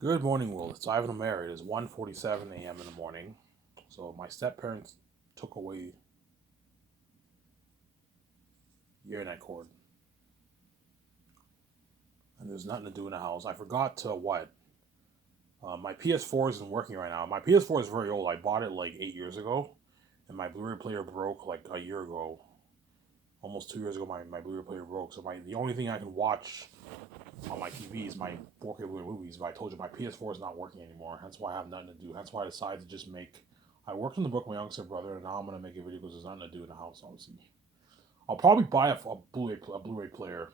Good morning, world. It's Ivan Omer. It is 1:47 a.m. in the morning. So my step parents took away the internet cord, and there's nothing to do in the house. I forgot to what. My PS4 isn't working right now. My PS4 is very old. I bought it like 8 years ago, and my Blu-ray player broke like a year ago. Almost 2 years ago, my Blu-ray player broke. So the only thing I can watch on my TV is my 4K Blu-ray movies. But I told you my PS4 is not working anymore. That's why I have nothing to do. That's why I decided to just make. I worked on the book with my younger brother, and now I'm gonna make a video because there's nothing to do in the house. Obviously, I'll probably buy a Blu-ray player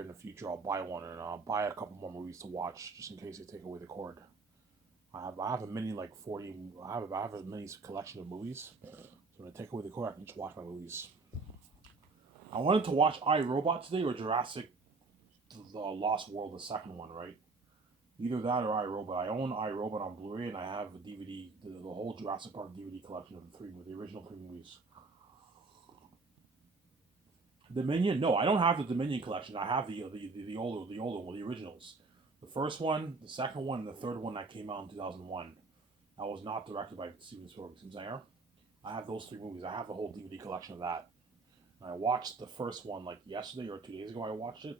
in the future. I'll buy one, and I'll buy a couple more movies to watch just in case they take away the cord. I have a mini like 40. I have a mini collection of movies. So when they take away the cord, I can just watch my movies. I wanted to watch I Robot today or Jurassic the Lost World, the second one, right? Either that or I Robot. I own I Robot on Blu-ray, and I have a DVD, the whole Jurassic Park DVD collection of the original three movies. Dominion? No, I don't have the Dominion collection. I have the older one, the originals. The first one, the second one, and the third one that came out in 2001. That was not directed by Steven Spielberg. I have those three movies. I have the whole DVD collection of that. And I watched the first one like yesterday or 2 days ago. I watched it,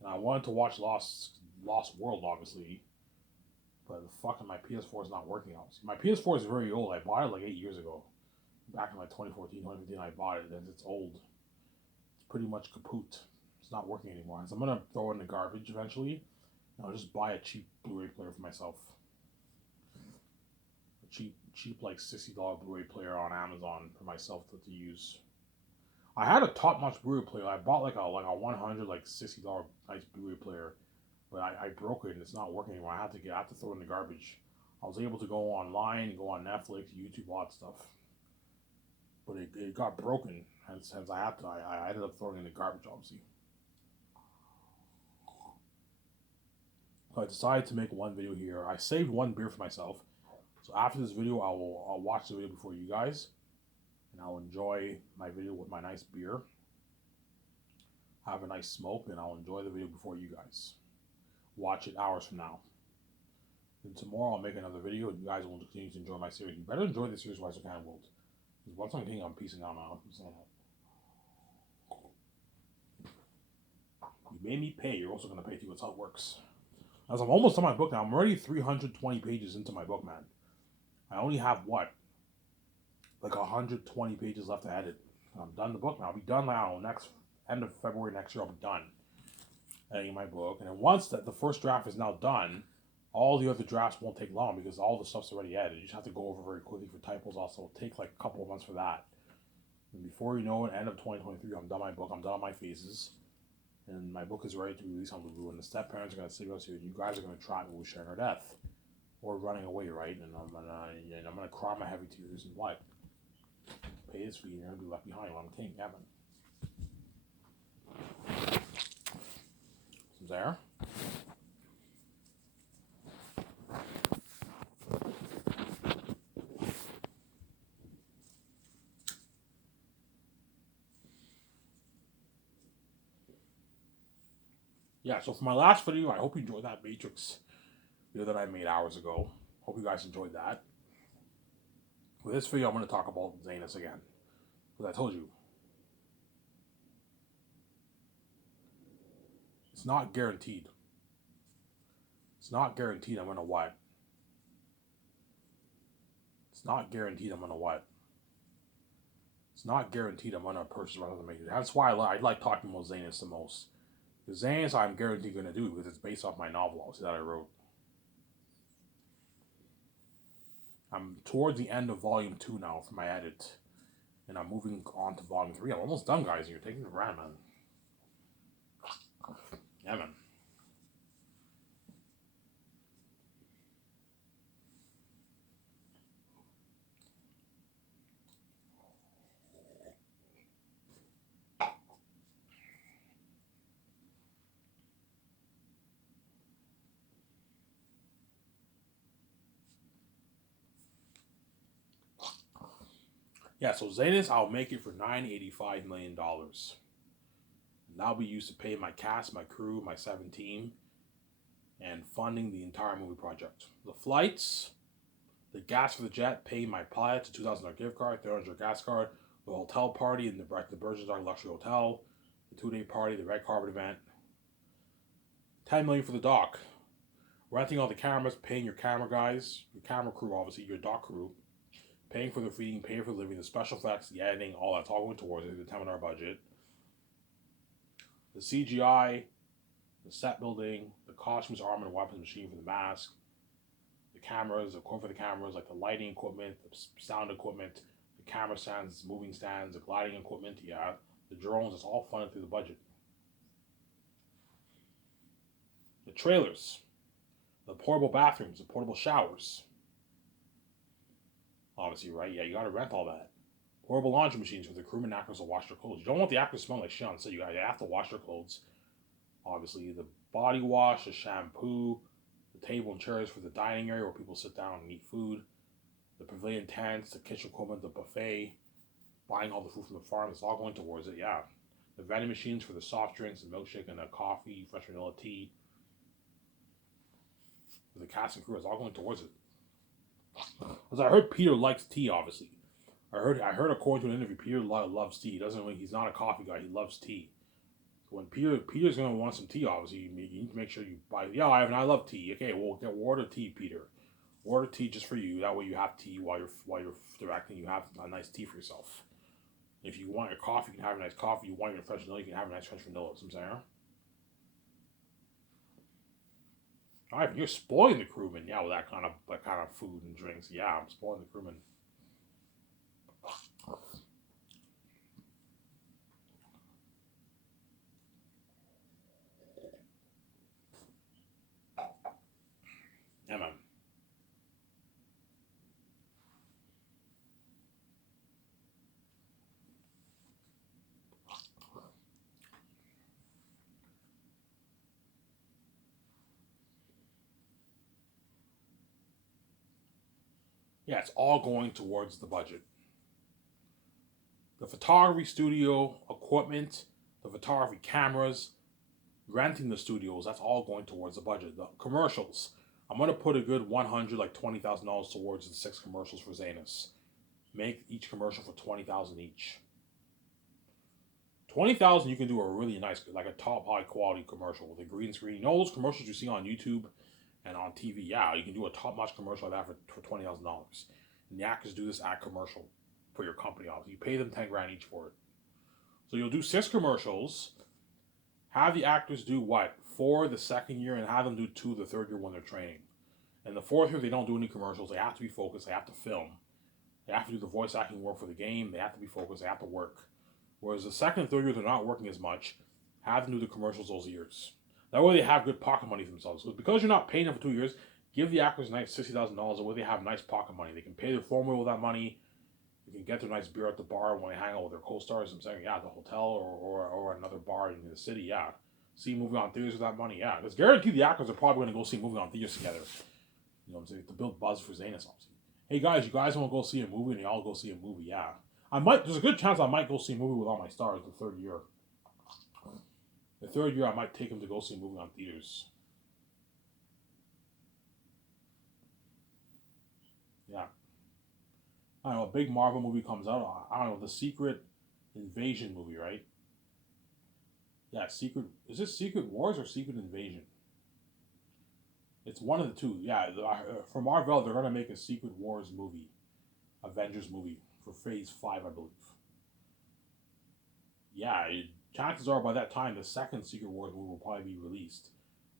and I wanted to watch Lost World, obviously, but the fucking my PS4 is not working out. My PS4 is very old. I bought it like 8 years ago. Back in like 2014, 2015, I bought it, and it's old. It's pretty much kaput. It's not working anymore. So I'm gonna throw it in the garbage eventually. And I'll just buy a cheap Blu-ray player for myself. A cheap like $60 Blu-ray player on Amazon for myself to use. I had a top-notch Blu-ray player. I bought like a 100 like $60 nice Blu-ray player, but I broke it and it's not working anymore. I have to throw it in the garbage. I was able to go online, go on Netflix, YouTube, all that stuff, but it got broken. Hence I ended up throwing it in the garbage, obviously. So I decided to make one video here. I saved one beer for myself. So after this video, I'll watch the video before you guys, and I'll enjoy my video with my nice beer. Have a nice smoke, and I'll enjoy the video before you guys. Watch it hours from now. Then tomorrow I'll make another video, and you guys will continue to enjoy my series. You better enjoy the series Rise of Can World. Because once I'm getting, I'm piecing out now. I'm saying that. You made me pay. You're also gonna pay too. That's how it works. As I'm almost on my book now, I'm already 320 pages into my book, man. I only have what, like 120 pages left to edit. I'm done the book now. I'll be done now. Next end of February next year, I'll be done editing my book. And then once the first draft is now done, all the other drafts won't take long because all the stuff's already edited. You just have to go over very quickly for typos. Also, it'll take like a couple of months for that. And before you know it, end of 2023, I'm done my book. I'm done on my phases, and my book is ready to release on Lulu. And the step parents are gonna sit us here. You guys are gonna try me with sharing our death or running away, right? And I'm gonna cry my heavy tears and what? Pay his fee and you're gonna be left behind while I'm king, Evan. There. Yeah, so for my last video, I hope you enjoyed that Matrix video that I made hours ago. Hope you guys enjoyed that. With this video, I'm going to talk about Zanus again. Because I told you, it's not guaranteed. It's not guaranteed I'm going to what? It's not guaranteed I'm going to what? It's not guaranteed I'm going to purchase one of the Matrix. That's why I like talking about Zanus the most. Because Zanus I'm guaranteed going to do because it's based off my novel that I wrote. I'm towards the end of volume 2 now for my edit. And I'm moving on to volume 3. I'm almost done, guys. You're taking the rant, man. Yeah, man. Yeah, so Zanus, I'll make it for $985 million. And that'll be used to pay my cast, my crew, my 7 team, and funding the entire movie project. The flights, the gas for the jet, pay my pilot, a $2,000 gift card, $300 gas card, the hotel party in the Bergensdorf Luxury Hotel, the 2-day party, the red carpet event, $10 million for the dock, renting all the cameras, paying your camera guys, your camera crew, obviously your dock crew, paying for the feeding, paying for the living, the special effects, the editing, all that's all going towards it, the $10 million budget. The CGI, the set building, the costumes, armor, and weapons machine for the mask, the cameras, the equipment for the cameras, like the lighting equipment, the sound equipment, the camera stands, moving stands, the gliding equipment, the drones, it's all funded through the budget. The trailers, the portable bathrooms, the portable showers. Obviously, right? Yeah, you gotta rent all that. Portable laundry machines for the crewmen and actors to wash their clothes. You don't want the actors smelling like shit on set. You have to wash their clothes. Obviously, the body wash, the shampoo, the table and chairs for the dining area where people sit down and eat food, the pavilion tents, the kitchen equipment, the buffet, buying all the food from the farm. It's all going towards it, yeah. The vending machines for the soft drinks, the milkshake, and the coffee, fresh vanilla tea. For the cast and crew, it's all going towards it. Because I heard Peter likes tea, obviously. I heard according to an interview, Peter loves tea. He's not a coffee guy. He loves tea. So when Peter's gonna want some tea, obviously you need to make sure you buy. Yeah, Ivan, I love tea. Okay, well, order tea, Peter. Order tea just for you. That way you have tea while you're directing. You have a nice tea for yourself. If you want your coffee, you can have a nice coffee. You want your fresh vanilla, you can have a nice fresh vanilla. You know what I'm saying? Ivan, you're spoiling the crewmen. Yeah, with that kind of food and drinks. Yeah, I'm spoiling the crewmen. Yeah, man. Yeah, it's all going towards the budget. The photography studio, equipment, the photography cameras, renting the studios, that's all going towards the budget. The commercials, I'm gonna put a good 100, like $20,000 towards the 6 commercials for Zanus. Make each commercial for 20,000 each. 20,000, you can do a really nice, like a top high quality commercial with a green screen. You know those commercials you see on YouTube and on TV? Yeah, you can do a top notch commercial like that for $20,000. And the actors do this ad commercial for your company. Obviously, you pay them 10 grand each for it. So you'll do 6 commercials. Have the actors do what? 4 the second year, and have them do 2 the third year when they're training. And the fourth year, they don't do any commercials. They have to be focused. They have to film. They have to do the voice acting work for the game. They have to be focused. They have to work. Whereas the second and third year, they're not working as much. Have them do the commercials those years. That way, they have good pocket money for themselves. Because you're not paying them for 2 years, give the actors nice $60,000. That way, they have nice pocket money. They can pay their phone bill with that money. You can get their nice beer at the bar when they hang out with their co-stars. I'm saying, yeah, the hotel or another bar in the city, yeah. See a movie on theaters with that money, yeah. It's guaranteed the actors are probably going to go see a movie on theaters together. You know what I'm saying? To build buzz for Zanus, obviously. Hey guys, you guys want to go see a movie? And they all go see a movie, yeah. There's a good chance I might go see a movie with all my stars the third year. The third year, I might take them to go see a movie on theaters. Yeah. I don't know, a big Marvel movie comes out. I don't know, the Secret Invasion movie, right? Yeah, Is this Secret Wars or Secret Invasion? It's one of the two. Yeah, for Marvel, they're gonna make a Secret Wars movie, Avengers movie for Phase 5, I believe. Yeah, chances are by that time the second Secret Wars movie will probably be released.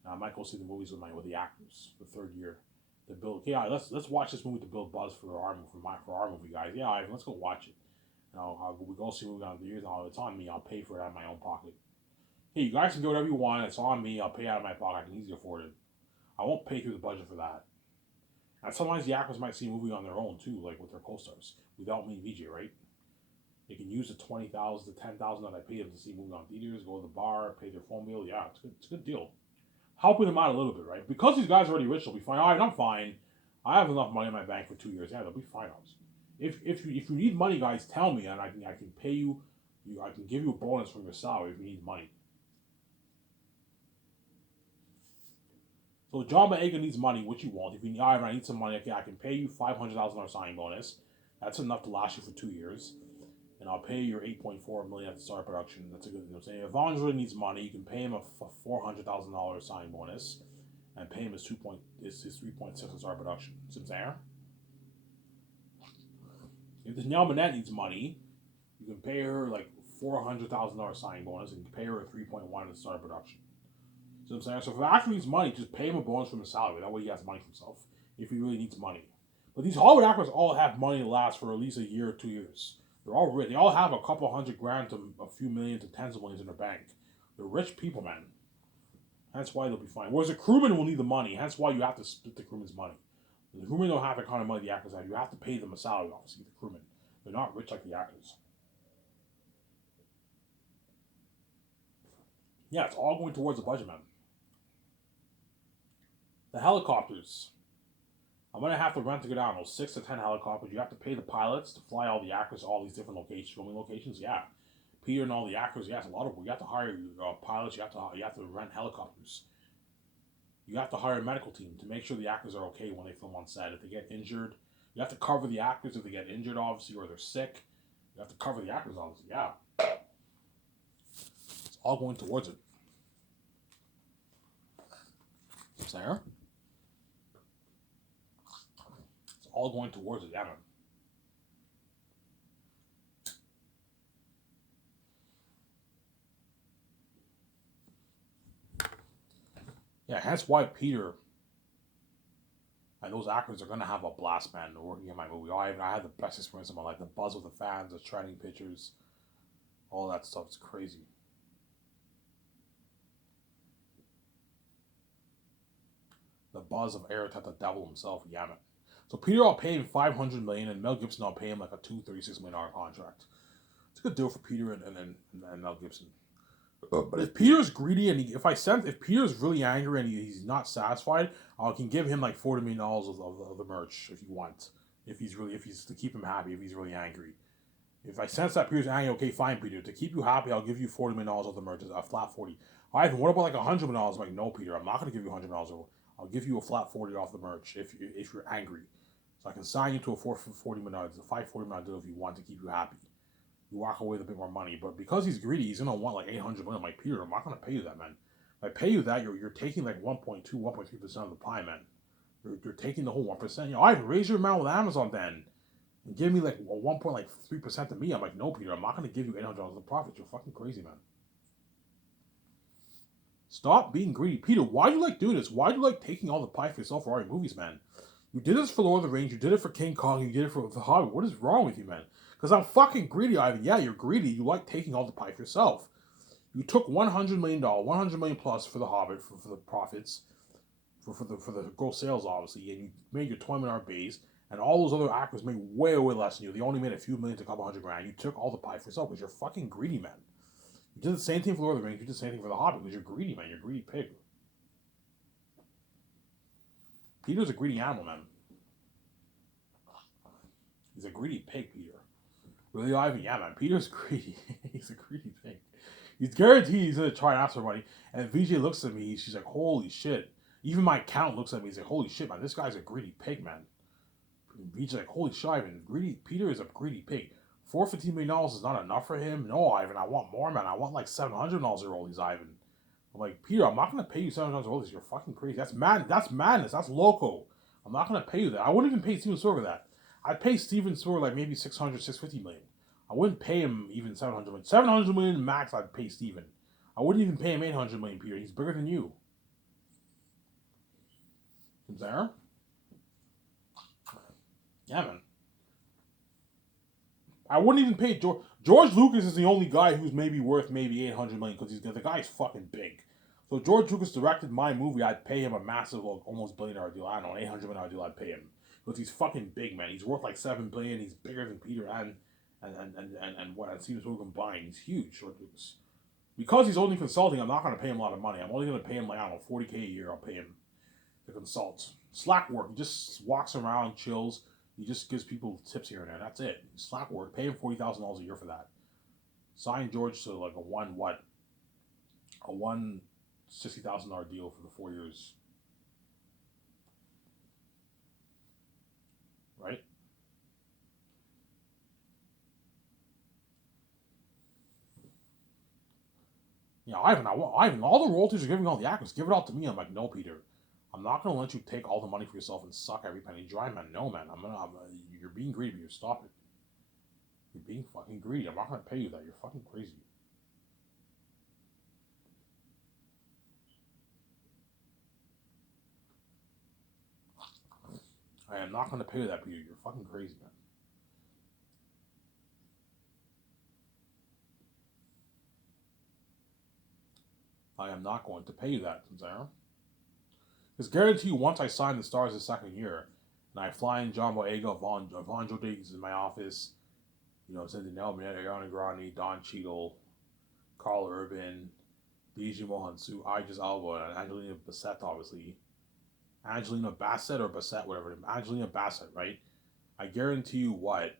I might go see the movies with the actors the third year. To build, yeah, let's watch this movie to build buzz for our movie, guys. Yeah, Ivan, let's go watch it. We go see a movie on the years. It's on me. I'll pay for it out of my own pocket. Hey, you guys can do whatever you want. It's on me. I'll pay out of my pocket. I can easily afford it. I won't pay through the budget for that. And sometimes the actors might see a movie on their own too, like with their co-stars, without me, VJ, right? They can use the 20,000 to 10,000 that I pay them to see a movie on theaters, go to the bar, pay their phone bill. Yeah, it's good. It's a good deal. Helping them out a little bit, right? Because these guys are already rich, they'll be fine. All right, I'm fine. I have enough money in my bank for 2 years. Yeah, they'll be fine. If you need money, guys, tell me, and I can pay you. I can give you a bonus from your salary if you need money. So John Boyega needs money, which you won't. If you I need some money, okay, I can pay you $500,000 signing bonus. That's enough to last you for 2 years. And I'll pay you your $8.4 million at the start of production. That's a good thing I'm saying. If Vaughn really needs money, you can pay him a $400,000 signing bonus and pay him his 3.6 at start of production. See what I'm saying? If Danielle Manette needs money, you can pay her like $400,000 signing bonus and you can pay her a 3.1 at the start of production. See what I'm saying? So if an actor needs money, just pay him a bonus from his salary. That way he has money for himself if he really needs money. But these Hollywood actors all have money to last for at least a year or 2 years. They're all rich. They all have a couple $100,000 to a few million to tens of millions in their bank. They're rich people, man. That's why they'll be fine. Whereas the crewman will need the money. Hence why you have to split the crewman's money. The crewmen don't have the kind of money the actors have. You have to pay them a salary, obviously, the crewmen. They're not rich like the actors. Yeah, it's all going towards the budget, man. The helicopters. I'm going to have to rent to go down those 6 to 10 helicopters. You have to pay the pilots to fly all the actors to all these different locations, filming locations. Yeah. Peter and all the actors, yeah, it's a lot of work. You have to hire pilots. You have to rent helicopters. You have to hire a medical team to make sure the actors are okay when they film on set. If they get injured, you have to cover the actors if they get injured, obviously, or they're sick. You have to cover the actors, obviously. Yeah. It's all going towards it. Sarah? It's all going towards it, yeah, man. Yeah, hence why Peter and those actors are gonna have a blast, man. Working in my movie, I had the best experience of my life. The buzz with the fans, the trending pictures, all that stuff. It's crazy. The buzz of Eric the devil himself, yeah, man. So Peter, I'll pay him $500 million, and Mel Gibson, I'll pay him like a $236 million contract. It's a good deal for Peter and Mel Gibson. But if Peter's greedy and if Peter's really angry and he's not satisfied, I can give him like $40 million of the merch if you want. If he's to keep him happy, if he's really angry. If I sense that Peter's angry, okay, fine, Peter. To keep you happy, I'll give you $40 million of the merch, a flat 40. Ivan, what about like $100 million? I'm like, no, Peter, I'm not going to give you $100 million. I'll give you a flat 40 off the merch if you're angry. So I can sign you to a $440 million, a $540 million deal if you want to keep you happy. You walk away with a bit more money. But because he's greedy, he's gonna want like $800 million. I'm like, Peter, I'm not gonna pay you that, man. If I pay you that, you're taking like 1.2, 1.3% of the pie, man. You're taking the whole 1%. Ivan, raise your amount with Amazon then. And give me like 1.3% to me. I'm like, no, Peter, I'm not gonna give you $800 of profit. You're fucking crazy, man. Stop being greedy. Peter, why do you like doing this? Why do you like taking all the pie for yourself for all your movies, man? You did this for Lord of the Rings, you did it for King Kong, you did it for The Hobbit. What is wrong with you, man? Because I'm fucking greedy, Ivan. Yeah, you're greedy. You like taking all the pie for yourself. You took $100 million, $100 million plus for The Hobbit, for the profits, for the gross sales, obviously, and you made your $20 million base, and all those other actors made way less than you. They only made a few million to a couple $100,000. You took all the pie for yourself because you're fucking greedy, man. You did the same thing for Lord of the Rings. You did the same thing for The Hobbit because you're greedy, man. You're a greedy pig. Peter's a greedy animal, man. He's a greedy pig, Peter. Really, Ivan? Yeah, man. Peter's greedy. He's a greedy pig. He's guaranteed he's gonna try and ask for money. And VJ looks at me. She's like, "Holy shit!" Even my count looks at me. He's like, "Holy shit, man! This guy's a greedy pig, man." VJ's like, "Holy shit, Ivan! Greedy Peter is a greedy pig. $415 million is not enough for him. No, Ivan. I want more, man. I want like $700 a roll, these Ivan." I'm like, Peter, I'm not gonna pay you $700 a roll. You're fucking crazy. That's mad. That's madness. That's loco. I'm not gonna pay you that. I wouldn't even pay Steven Spielberg that. I'd pay Steven Spielberg like maybe 600, 650 million. I wouldn't pay him even 700 million. 700 million max I'd pay Steven. I wouldn't even pay him 800 million, Peter. He's bigger than you. There? Yeah, man. I wouldn't even pay George. George Lucas is the only guy who's maybe worth maybe 800 million because the guy's fucking big. So if George Lucas directed my movie, I'd pay him a massive, almost $1 billion deal. I don't know, $800 million deal. I'd pay him because he's fucking big, man. He's worth like $7 billion. He's bigger than Peter and what Steven Spielberg combined. He's huge, George Lucas. Because he's only consulting, I'm not going to pay him a lot of money. I'm only going to pay him like, I don't know, $40K a year. I'll pay him to consult. Slack work. He just walks around, chills. He just gives people tips here and there. That's it. Slack work. Pay him $40,000 a year for that. Sign George to like a $160,000 deal for the 4 years. Yeah, Ivan, all the royalties you're giving all the actors, give it all to me. I'm like, no, Peter. I'm not gonna let you take all the money for yourself and suck every penny dry, man. No, man. You're being greedy. You stop it. You're being fucking greedy. I'm not gonna pay you that. You're fucking crazy. I am not gonna pay you that, Peter. You're fucking crazy, man. I am not going to pay you that, Zara. Because guarantee you, once I sign the Stars the second year, and I fly in John Boyega, Von Jodek's in my office, you know, Cindy Nelman, Ariana Grande, Don Cheadle, Carl Urban, Biji Mohansu, Idris Elba, and Angelina Bassett, obviously. Angelina Bassett or Bassett, whatever. Angelina Bassett, right? I guarantee you what,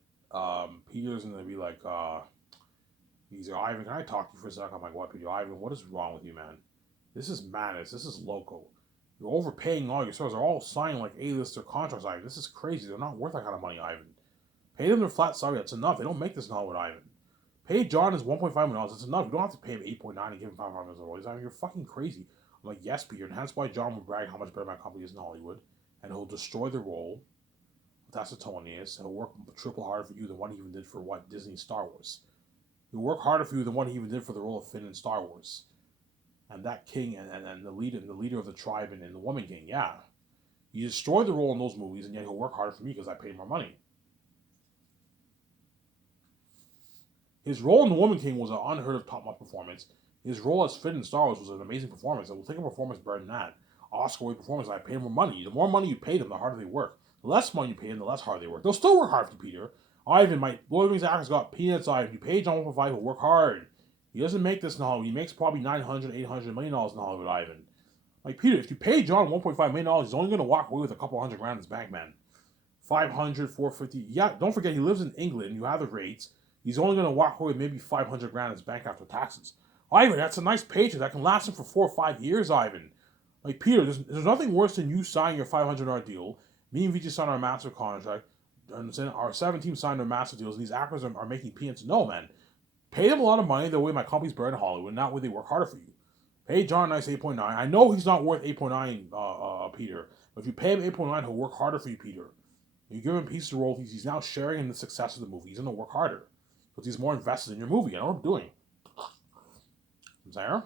Peter's gonna be like, he's like, Ivan, can I talk to you for a second? I'm like, what, Peter? Ivan, what is wrong with you, man? This is madness. This is local. You're overpaying all your stars. They're all signing like A-lister contracts, Ivan. This is crazy. They're not worth that kind of money, Ivan. Pay them their flat salary. That's enough. They don't make this now with Ivan. Pay John his $1.5 million. That's enough. You don't have to pay him 8.9 and give him $500 million. Ivan, you're fucking crazy. I'm like, yes, Peter. And that's why John will brag how much better my company is in Hollywood. And he'll destroy the role. That's what Tony is. And he'll work triple harder for you than what he even did for what Disney Star Wars. He'll work harder for you than what he even did for the role of Finn in Star Wars. And that king and the leader of the tribe and the Woman King, yeah. He destroyed the role in those movies, and yet he'll work harder for me because I paid more money. His role in The Woman King was an unheard of top-notch performance. His role as Finn in Star Wars was an amazing performance. And we'll take a performance better than that. Oscar-worthy performance. I paid more money. The more money you pay them, the harder they work. The less money you pay them, the less hard they work. They'll still work hard for Peter. Ivan, my Lord of the Rings actors got peanuts. Ivan, you pay John 1.5, he'll work hard. He doesn't make this in Hollywood. He makes probably $900, $800 million in Hollywood, Ivan. Like, Peter, if you pay John $1.5 million, he's only going to walk away with a couple $100,000 in his bank, man. 500, 450. Yeah, don't forget, he lives in England. You have the rates. He's only going to walk away with maybe $500,000 in his bank after taxes. Ivan, that's a nice paycheck. That can last him for 4 or 5 years, Ivan. Like, Peter, there's nothing worse than you signing your $500 deal. Me and Vijay signed our master contract. And our 7 teams signed their master deals, and these actors are making peanuts. No, man. Pay them a lot of money the way my company's better in Hollywood, not way they work harder for you. Pay John Nice 8.9. I know he's not worth 8.9, Peter. But if you pay him 8.9, he'll work harder for you, Peter. You give him pieces of royalties, he's now sharing in the success of the movie. He's going to work harder. Because he's more invested in your movie. I know what I'm doing. Zara?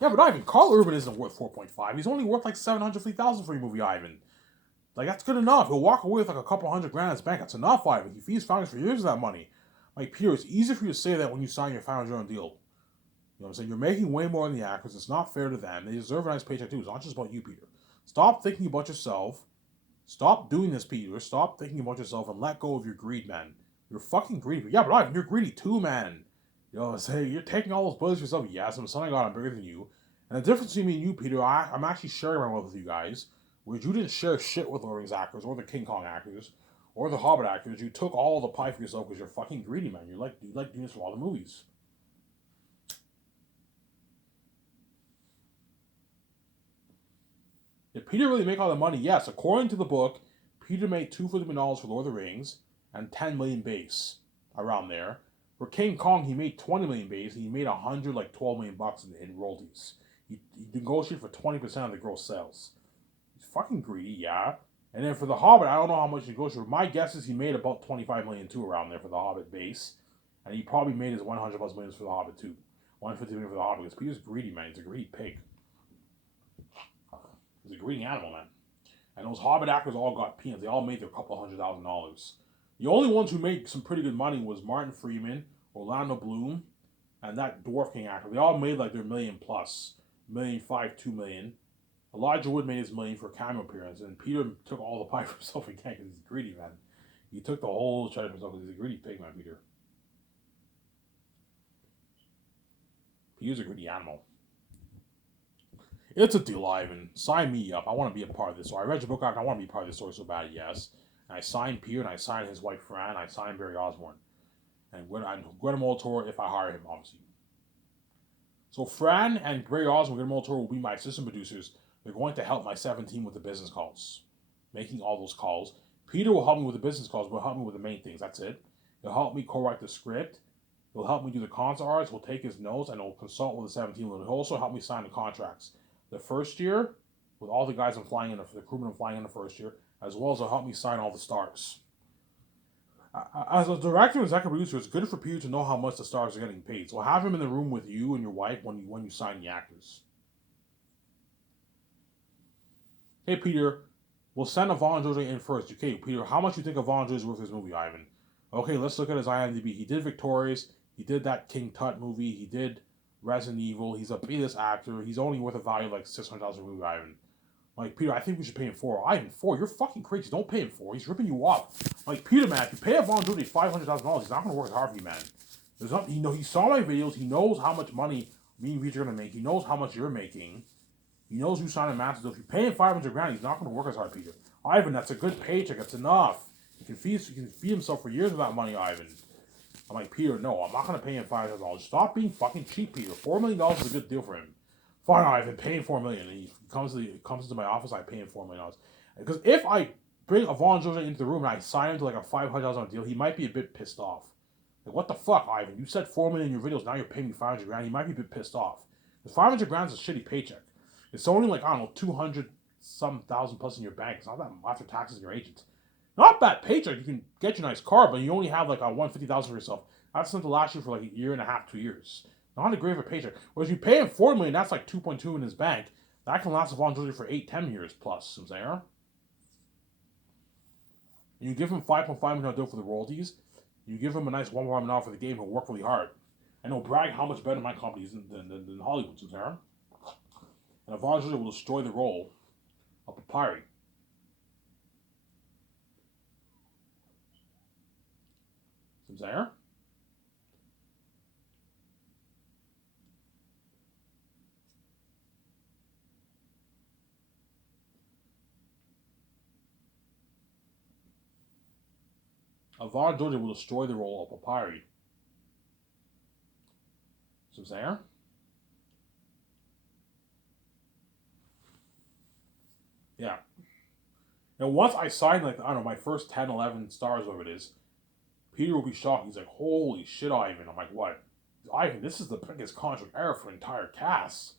Yeah, but Ivan, Carl Urban isn't worth 4.5. He's only worth like $750,000 for your movie, Ivan. Like, that's good enough. He'll walk away with like a couple $100,000 in his bank. That's enough, Ivan. He feeds founders for years of that money. Like, Peter, it's easy for you to say that when you sign your $500 deal. You know what I'm saying? You're making way more than the actors. It's not fair to them. They deserve a nice paycheck too. It's not just about you, Peter. Stop thinking about yourself. Stop doing this, Peter. Stop thinking about yourself and let go of your greed, man. You're fucking greedy. Yeah, but Ivan, you're greedy too, man. You know what I'm saying? You're taking all those bills for yourself. Yes, I'm a son of God. I'm bigger than you. And the difference between me and you, Peter, I'm actually sharing my wealth with you guys. Whereas you didn't share shit with Lord of the Rings actors or the King Kong actors or the Hobbit actors. You took all the pie for yourself because you're fucking greedy, man. You like doing this for all the movies. Did Peter really make all the money? Yes. According to the book, Peter made $250 million for Lord of the Rings and 10 million base around there. For King Kong, he made 20 million base and he made 12 million bucks in royalties. He negotiated for 20% of the gross sales. He's fucking greedy, yeah. And then for the Hobbit, I don't know how much he negotiated. My guess is he made about 25 million too around there for the Hobbit base, and he probably made his 100 plus millions for the Hobbit too. 150 million for the Hobbit because Peter's greedy, man. He's a greedy pig. He's a greedy animal, man. And those Hobbit actors all got peanuts. They all made their couple $100,000. The only ones who made some pretty good money was Martin Freeman, Orlando Bloom, and that Dwarf King actor. They all made like their million plus, $1.5 million, $2 million. Elijah Wood made his million for a cameo appearance, and Peter took all the pie for himself again because he's greedy, man. He took the whole cheddar for himself because he's a greedy pig, man, Peter. Peter's a greedy animal. It's a deal, Ivan. Sign me up. I want to be a part of this. So I read your book out, and I want to be a part of this story so bad, yes. And I signed Peter, and I signed his wife, Fran, and I signed Barry Osborne. And Guillermo del Toro, if I hire him, obviously. So Fran and Barry Osborne and Guillermo del Toro will be my assistant producers. They're going to help my 17 with the business calls. Making all those calls. Peter will help me with the business calls, but help me with the main things. That's it. He'll help me co-write the script He'll help me do the concept arts. He'll take his notes and he'll consult with the 17 He'll also help me sign the contracts. The first year, with all the guys I'm flying in, the crewmen I'm flying in the first year, as well as he'll help me sign all the stars. As a director and executive producer, it's good for Peter to know how much the stars are getting paid. So have him in the room with you and your wife when you sign the actors. Hey Peter, we'll send Ivan George in first. Okay, Peter, how much do you think Ivan George is worth this movie, Ivan? Okay, let's look at his IMDb. He did Victorious. He did that King Tut movie. He did Resident Evil. He's a B-list actor. He's only worth a value of like $600,000 movie, Ivan. Like, Peter, I think we should pay him $4. Ivan, $4? You're fucking crazy. Don't pay him $4. He's ripping you off. Like, Peter, man, if you pay Ivan George $500,000, he's not going to work as hard for you, man. There's not, he saw my videos. He knows how much money me and Peter are going to make. He knows how much you're making. He knows who's signing masters. If you pay him $500,000, he's not going to work as hard, Peter. Ivan, that's a good paycheck. That's enough. He can feed himself for years with that money, Ivan. I'm like, Peter, no, I'm not going to pay him $500,000. Stop being fucking cheap, Peter. $4 million is a good deal for him. Fine, Ivan, pay him $4 million. And he comes into my office, I pay him $4 million. Because if I bring Ivan George into the room and I sign him to like a $500,000 deal, he might be a bit pissed off. Like, what the fuck, Ivan? You said $4 million in your videos, now you're paying me $500,000. He might be a bit pissed off. Because $500,000 is a shitty paycheck. It's only like, I don't know, 200-some thousand plus in your bank. It's not that after taxes and your agents. Not bad paycheck. You can get your nice car, but you only have like a $150,000 for yourself. That's something to last you for like a year and a half, 2 years. Not a great of a paycheck. Whereas you pay him $4 million, that's like 2.2 in his bank. That can last Ivan George for 8-10 years plus. You know what I'm saying? You give him $5.5 million deal for the royalties. You give him a nice $1 million for the game. He'll work really hard, and he'll brag how much better my company is than Hollywood. You know what I'm saying? And Ivan George will destroy the role of Papyri. You know what I'm saying? Ivan George will destroy the role of Papyri. You know what I'm saying? Yeah. And once I sign, like, I don't know, my first 10, 11 stars, whatever it is, Peter will be shocked. He's like, holy shit, Ivan. I'm like, what? Ivan, this is the biggest contract ever for an entire cast.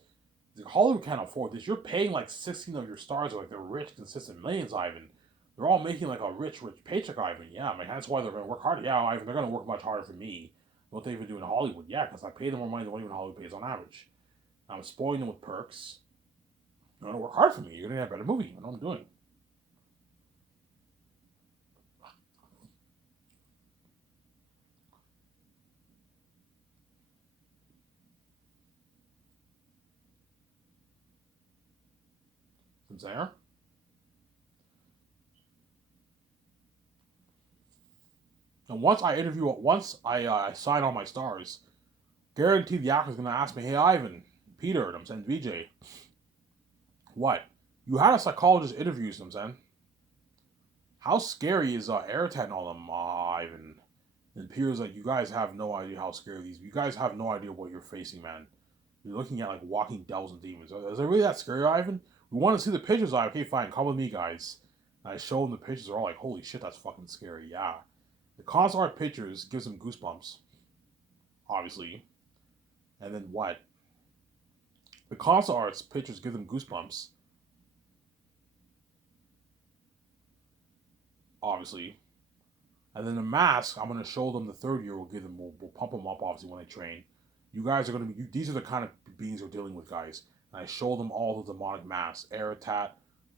He's like, Hollywood can't afford this. You're paying like 16 of your stars are like they're rich, consistent millions, Ivan. They're all making like a rich paycheck, Ivan. Yeah, I mean, that's why they're going to work hard. Yeah, Ivan, they're going to work much harder for me than what they even do in Hollywood. Yeah, because I pay them more money than what even Hollywood pays on average. I'm spoiling them with perks. They're going to work hard for me. You're going to have a better movie. I know what I'm doing. I'm saying? And once I sign all my stars, guaranteed the actor's gonna ask me, "Hey Ivan, Peter," and I'm saying VJ, what? You had a psychologist interview, I'm saying. How scary is Airtet and all them, Ivan? And Peter's like, you guys have no idea how scary these. You guys have no idea what you're facing, man. You're looking at like walking devils and demons. Is it really that scary, Ivan? We want to see the pictures, Ivan. Okay, fine, come with me, guys. And I show them the pictures. They're all like, holy shit, that's fucking scary. Yeah. The concept art pictures gives them goosebumps, obviously. And then what? The concept arts pictures give them goosebumps, obviously. And then the mask, I'm gonna show them the third year. We'll pump them up, obviously, when they train. You guys are gonna be. These are the kind of beings we're dealing with, guys. And I show them all the demonic masks, Aratat.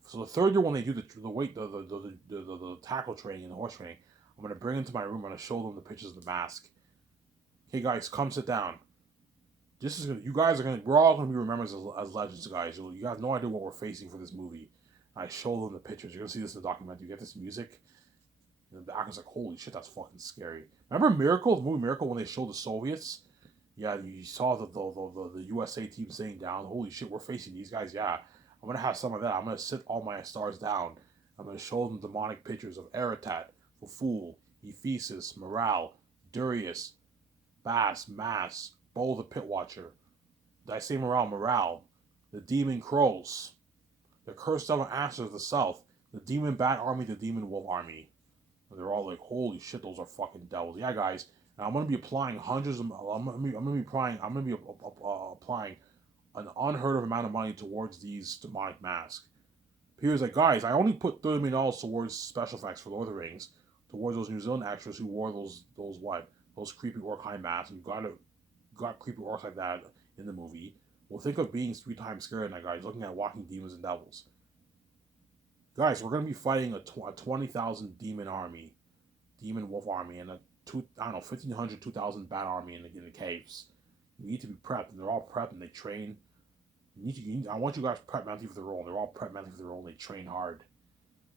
So the third year when they do the weight, the tackle training and the horse training, I'm gonna bring them to my room. I'm gonna show them the pictures of the mask. Hey guys, come sit down. This is gonna. You guys are gonna. We're all gonna be remembered as legends, guys. You have no idea what we're facing for this movie. I show them the pictures. You're gonna see this in the documentary. You get this music. And the actor's like, holy shit, that's fucking scary. Remember Miracle, the movie Miracle, when they showed the Soviets? Yeah, you saw the USA team sitting down. Holy shit, we're facing these guys. Yeah, I'm gonna have some of that. I'm gonna sit all my stars down. I'm gonna show them demonic pictures of Aratat, Fuful, Ephesus, Morale, Durius, Bass, Mass, Bo the Pit Watcher. Did I say Morale? Morale. The Demon Crows. The Cursed Devil Answers of the South. The Demon Bat Army, the Demon Wolf Army. And they're all like, holy shit, those are fucking devils. Yeah, guys, And I'm gonna be applying hundreds of. I'm gonna be applying an unheard of amount of money towards these demonic masks. Peter's like, guys, I only put $30 million towards special effects for Lord of the Rings, towards those New Zealand actors who wore those creepy orc high masks. And got creepy orcs like that in the movie. Well, think of being 3 times scarier than that, guys. Looking at walking demons and devils, guys. We're gonna be fighting a 20,000 demon wolf army, and a 1,500, 2,000 bat army in the caves. You need to be prepped, and they're all prepped and they train. I want you guys prepped mentally for the role, and they're all prepped mentally for the role, and they train hard.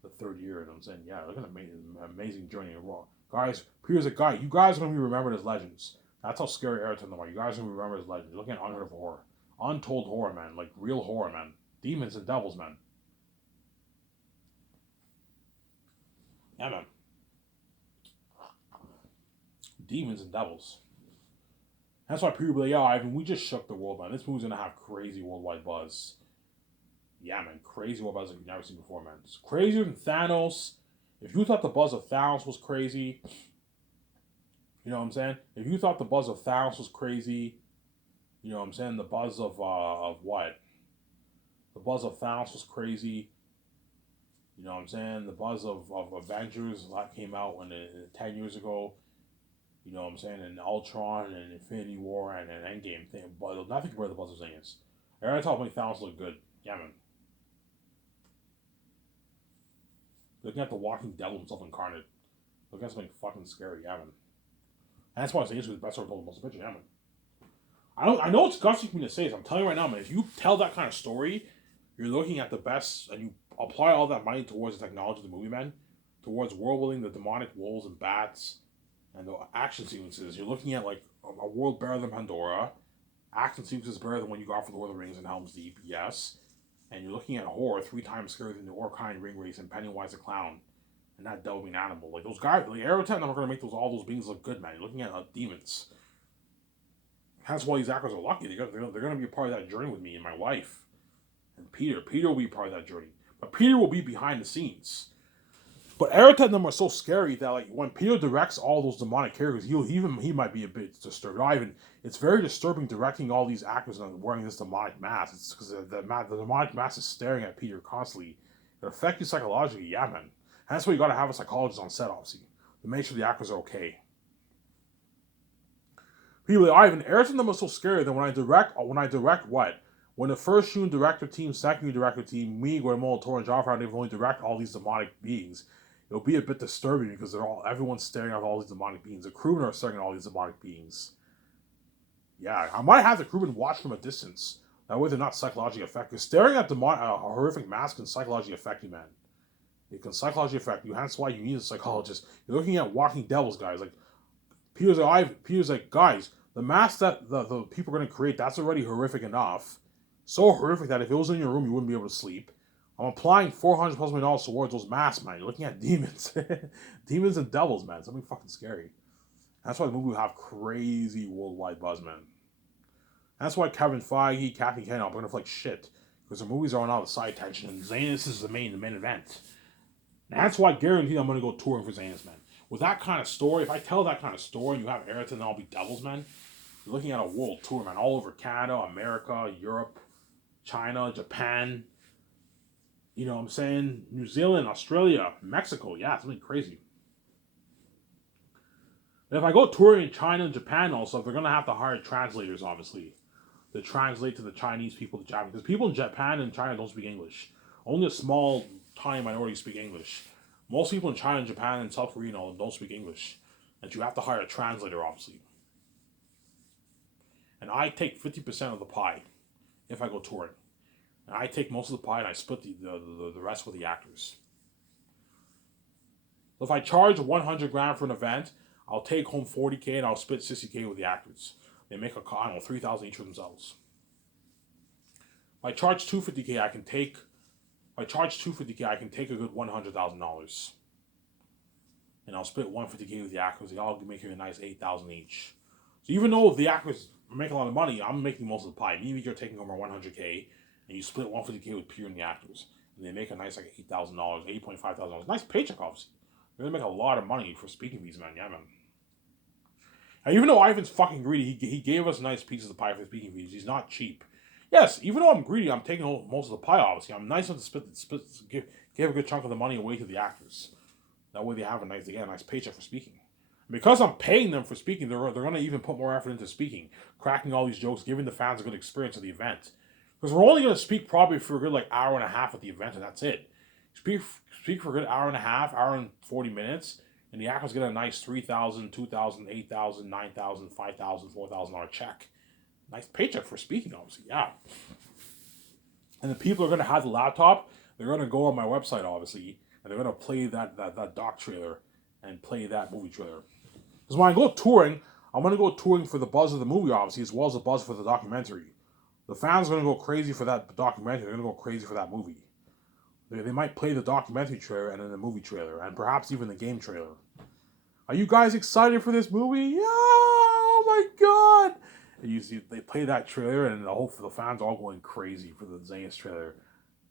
The third year, and I'm saying, yeah, look at an amazing journey in Raw. Guys, here's a guy. You guys are going to be remembered as legends. That's how scary Ayrton are. You guys are going to be remembered as legends. You're looking at unheard of horror. Untold horror, man. Like real horror, man. Demons and devils, man. Yeah, man. Demons and devils. That's why people be like, yo, Ivan, we just shook the world, man. This movie's going to have crazy worldwide buzz. Yeah, man, crazy world buzz like you've never seen before, man. It's crazier than Thanos. If you thought the buzz of Thanos was crazy, you know what I'm saying? If you thought the buzz of Thanos was crazy, you know what I'm saying? The buzz of what? The buzz of Thanos was crazy. You know what I'm saying? The buzz of Avengers that came out 10 years ago. You know what I'm saying? And Ultron and Infinity War and Endgame thing. But nothing compared to the buzz of Thanos. Every time Thanos looked good. Yeah, man. Looking at the walking devil himself incarnate. Looking at something fucking scary, yeah, man. And that's why Zane's was the best story told in the most picture, yeah, man. I know it's gutsy for me to say this. I'm telling you right now, man. If you tell that kind of story, you're looking at the best, and you apply all that money towards the technology of the movie, man, towards world building, the demonic wolves and bats, and the action sequences. You're looking at like a world better than Pandora, action sequences better than when you got for the Lord of the Rings and Helm's Deep, yes. And you're looking at horror 3 times scarier than the Orkine Ring Race and Pennywise the Clown and that devil being animal. Like those guys, like Aerotech, are gonna make all those beings look good, man. You're looking at demons. That's why these actors are lucky. They're gonna be a part of that journey with me and my wife. And Peter will be part of that journey. But Peter will be behind the scenes. But Aerotech are so scary that like when Peter directs all those demonic characters, he might be a bit disturbed. It's very disturbing directing all these actors and wearing this demonic mask. It's because the demonic mask is staring at Peter constantly. It affects you psychologically, yeah, man. And that's why you gotta have a psychologist on set, obviously, to make sure the actors are okay. People like, Ivan, Ayrton was so scary that when I direct what? When the first unit director team, second unit director team, me, Guillermo del Toro, and John Favreau, they've only direct all these demonic beings. It'll be a bit disturbing because everyone's staring at all these demonic beings. The crewmen are staring at all these demonic beings. Yeah, I might have the crewmen watch from a distance. That way they're not psychologically affected. Because staring at a horrific mask can psychologically affect you, man. It can psychologically affect you. That's why you need a psychologist. You're looking at walking devils, guys. Like Peter's like, guys, the mask that the people are going to create, that's already horrific enough. So horrific that if it was in your room, you wouldn't be able to sleep. I'm applying $400+ million towards those masks, man. You're looking at demons. Demons and devils, man. Something fucking scary. That's why the movie will have crazy worldwide buzz, man. That's why Kevin Feige, Kathy Kennedy are going to like shit. Because the movies are on all the side tension, and Zanus is the main event. And that's why I guarantee I'm going to go touring for Zanus, man. With that kind of story, if I tell that kind of story and you have Ayrton and I'll be devils, man, you're looking at a world tour, man. All over Canada, America, Europe, China, Japan. You know what I'm saying? New Zealand, Australia, Mexico. Yeah, something crazy. And if I go touring in China and Japan also, they're going to have to hire translators, obviously, to translate to the Chinese people, the Japanese. Because people in Japan and China don't speak English. Only a small, tiny minority speak English. Most people in China, Japan, and South Korea don't speak English. And you have to hire a translator, obviously. And I take 50% of the pie if I go touring. And I take most of the pie and I split the rest with the actors. So if I charge 100 grand for an event, I'll take home 40K and I'll split 60K with the actors. They make a, I don't know, 3,000 each for themselves. If I charge 250K, I can take a good $100,000. And I'll split 150K with the actors. They all make a nice 8,000 each. So even though the actors make a lot of money, I'm making most of the pie. Me and you're taking home our 100K, and you split 150K with Peter and the actors. And they make a nice like $8,000, $8,500. Nice paycheck, obviously. They make a lot of money for speaking fees, man. Yeah, man. And even though Ivan's fucking greedy, he gave us nice pieces of pie for speaking fees. He's not cheap. Yes, even though I'm greedy, I'm taking most of the pie, obviously. I'm nice enough to give a good chunk of the money away to the actors. That way they have they get a nice paycheck for speaking. Because I'm paying them for speaking, they're going to even put more effort into speaking, cracking all these jokes, giving the fans a good experience of the event. Because we're only going to speak probably for a good hour and a half at the event, and that's it. Speak for a good hour and a half, hour and 40 minutes, and the actors get a nice $3,000, $2,000, $8,000, $9,000, $5,000, $4,000 check. Nice paycheck for speaking, obviously, yeah. And the people are going to have the laptop. They're going to go on my website, obviously, and they're going to play that doc trailer and play that movie trailer. Because when I go touring, I'm going to go touring for the buzz of the movie, obviously, as well as the buzz for the documentary. The fans are going to go crazy for that documentary. They're going to go crazy for that movie. They might play the documentary trailer and then the movie trailer, and perhaps even the game trailer. Are you guys excited for this movie? Yeah! Oh my god! And you see, they play that trailer, and the fans all going crazy for the Zanus trailer.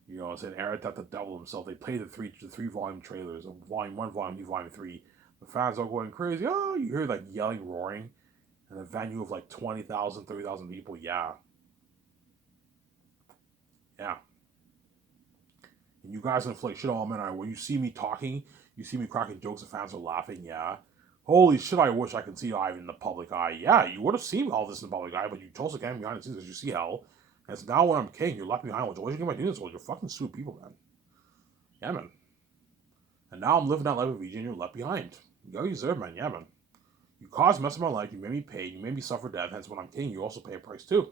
You know, it's an Eric that the devil himself. They play the three volume trailers, volume 1, volume 2, volume 3. The fans are going crazy. Oh, you hear yelling, roaring, and a venue of 20,000, 30,000 people. Yeah. Yeah. And you guys inflate shit all man. When you see me talking, you see me cracking jokes, the fans are laughing. Yeah. Holy shit, I wish I could see Ivan in the public eye. Yeah, you would have seen all this in the public eye, but you chose to get behind the scenes as you see hell. And it's now when I'm king, you're left behind. What you think about doing this? Well, you're fucking stupid people, man. Yeah, man. And now I'm living that life of VJ and you're left behind. You deserve, man. Yeah, man. You caused mess of my life. You made me pay. You made me suffer death. Hence, when I'm king, you also pay a price, too.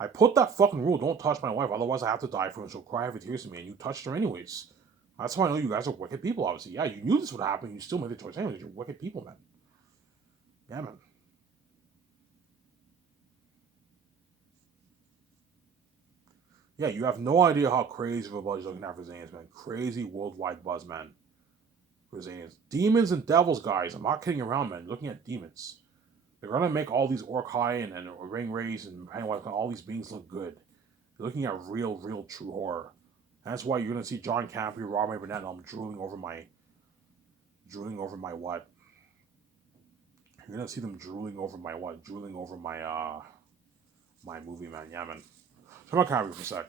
I put that fucking rule, don't touch my wife, otherwise I have to die for her and she'll cry every tears to me, and you touched her anyways. That's how I know you guys are wicked people, obviously. Yeah, you knew this would happen, you still made the choice anyways. You're wicked people, man. Yeah, man. Yeah, you have no idea how crazy of a buzz you're looking at for Zanes, man. Crazy worldwide buzz, man. For Zanes. Demons and devils, guys. I'm not kidding around, man. You're looking at demons. They're gonna make all these Orkai and Ring Rays and Pennywise, all these beings look good. You're looking at real, true horror. That's why you're gonna see John Campy, Robert Burnett, and I'm drooling over my what? You're gonna see them drooling over my what? Drooling over my my movie, man. Yeah, man. Come on, Campy for a sec.